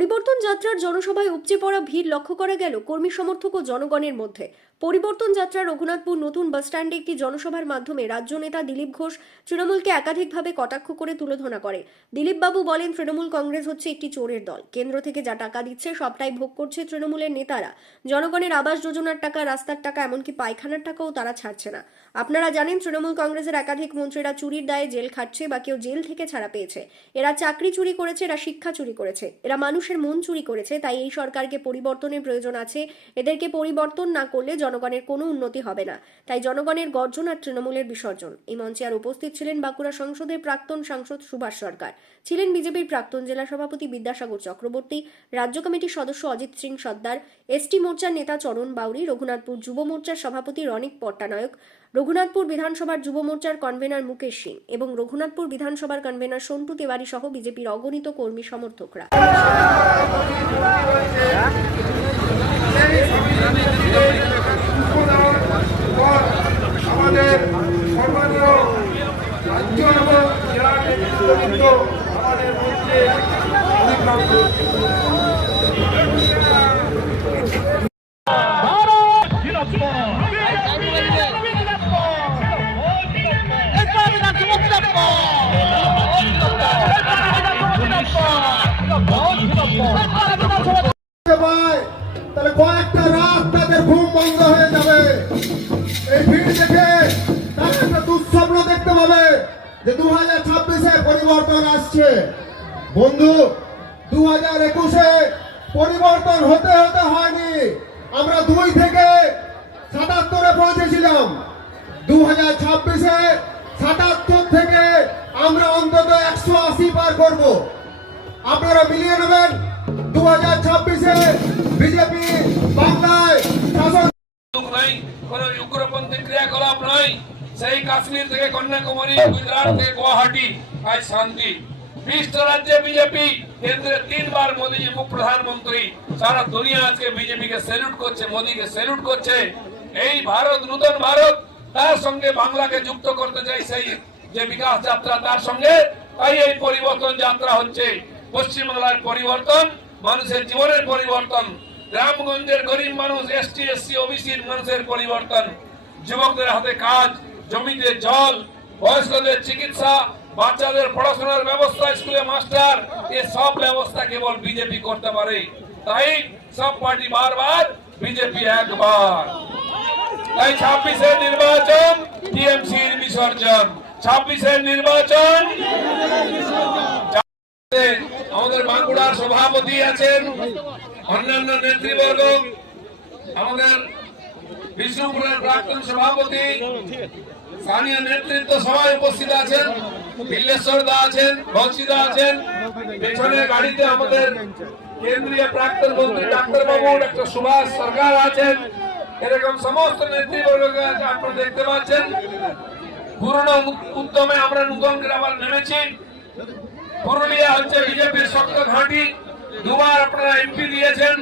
পরিবর্তন যাত্রার জনসভায় উপচে পড়া ভিড় লক্ষ্য করা গেল কর্মী সমর্থক ও জনগণের মধ্যে। পরিবর্তন যাত্রা রঘুনাথপুর নতুন বাসস্ট্যান্ডে একটি জনসভার মাধ্যমে রাজ্য নেতা দিলীপ ঘোষ তৃণমূলকে একাধিকভাবে কটাক্ষ করে তুলোধনা করে। দিলীপ বাবু বলেন, তৃণমূল কংগ্রেস হচ্ছে একটি চোরের দল। কেন্দ্র থেকে যা টাকা দিচ্ছে সবটাই ভোগ করছে তৃণমূলের নেতারা। জনগণের আবাস যোজনার টাকা, রাস্তার টাকা, এমনকি পায়খানার টাকাও তারা ছাড়ছে না। আপনারা জানেন, তৃণমূল কংগ্রেসের একাধিক মন্ত্রীরা চুরির দায়ে জেল খাটছে বা কেউ জেল থেকে ছাড়া পেয়েছে। এরা চাকরি চুরি করেছে, এরা শিক্ষা চুরি করেছে, এরা মানুষের মন চুরি করেছে। তাই এই সরকারকে পরিবর্তনের প্রয়োজন আছে। এদেরকে পরিবর্তন না করলে জনগণের কোনো উন্নতি হবে না। তাই জনগণের গর্জন আর তৃণমূলের বিসর্জন। এই মঞ্চে আর উপস্থিত ছিলেন বাঁকুড়া সংসদের প্রাক্তন সাংসদ সুভাষ সরকার, ছিলেন বিজেপির প্রাক্তন জেলা সভাপতি বিদ্যাসাগর চক্রবর্তী, রাজ্য কমিটির সদস্য অজিত সিং সর্দার, এসটি মোর্চার নেতা চরণ বাউরি, রঘুনাথপুর যুব মোর্চার সভাপতি রনিক পট্টানায়ক, রঘুনাথপুর বিধানসভার যুব মোর্চার কনভেনার মুকেশ সিং এবং রঘুনাথপুর বিধানসভার কনভেনার সন্টু তিওয়ারি সহ বিজেপির অগণিত কর্মী সমর্থকরা। আমাদের সম্মানীয় রাজ্য এবং জেলা নেতৃত্ববৃন্দ আমাদের মধ্যে তাহলে কয়েকটা রাত তাদের ঘুম বন্ধ হয়ে যাবে। এই ভিড় দেখে তারা একটা দুঃস্বপ্ন দেখতে পাবে যে 2026-এ পরিবর্তন আসছে। বন্ধু, 2021-এ পরিবর্তন হতে হতে হয়নি। আমরা 2 থেকে 77-এ পৌঁছেছিলাম। 2026-এ 77 থেকে আমরা অন্তত 180 পার করব। আপনারা মিলিয়ে নেবেন। 2026-এ বিজেপি বাংলায় শাসন নাই, কোন উগ্রপন্থী ক্রিয়াকলাপ নাই। সেই কাশ্মীর থেকে কন্যাকুমারী, গুজরাট থেকে গুয়াহাটি, আজ শান্তি। 20টা রাজ্যে বিজেপি, কেন্দ্রে 3 বার মোদীজি মুখ প্রধানমন্ত্রী। সারা দুনিয়া আজকে বিজেপিকে স্যালুট করছে, মোদীকে স্যালুট করছে। এই ভারত, নতুন ভারত, তার সঙ্গে বাংলাকে যুক্ত করতে চাই, সেই যে বিকাশ যাত্রা তার সঙ্গে। তাই এই পরিবর্তন যাত্রা হচ্ছে। পশ্চিমবাংলার পরিবর্তন, মানুষের জীবনের পরিবর্তন, গ্রামগঞ্জের গরিব মানুষ, এসটি এসসি ওবিসির মানুষের পরিবর্তন, যুবকদের হাতে কাজ, জমিতে জল, বয়স্কদের চিকিৎসা, বাচ্চাদের পড়াশোনার ব্যবস্থা, স্কুলে মাস্টার, এই সব ব্যবস্থা কেবল বিজেপি করতে পারে। তাই সব পার্টি বারবার, বিজেপি একবার। তাই 26-এর নির্বাচন টিএমসির বিসর্জন। 26-এর নির্বাচন। আমাদের বাঁকুড়ার সভাপতি আছেন, অন্যান্য নেতৃবর্গ, আমাদের বিষ্ণুপুরের প্রাক্তন সভাপতি, স্থানীয় নেতৃত্ব সবাই উপস্থিত আছেন। বিল্লেশ্বর দা আছেন, বংশীদা আছেন, পেছনে গাড়িতে আমাদের কেন্দ্রীয় প্রাক্তন মন্ত্রী ডাক্তার বাবু, ডক্টর সুভাষ সরকার আছেন। এরকম সমস্ত নেতৃবর্গকে আপনারা দেখতে পাচ্ছেন। পুরনো উদ্যমে আমরা নতুন আবার নেমেছি। পুরুলিয়া হচ্ছে বিজেপির শক্ত ঘাঁটি। 2বার আপনারা এমপি দিয়েছেন।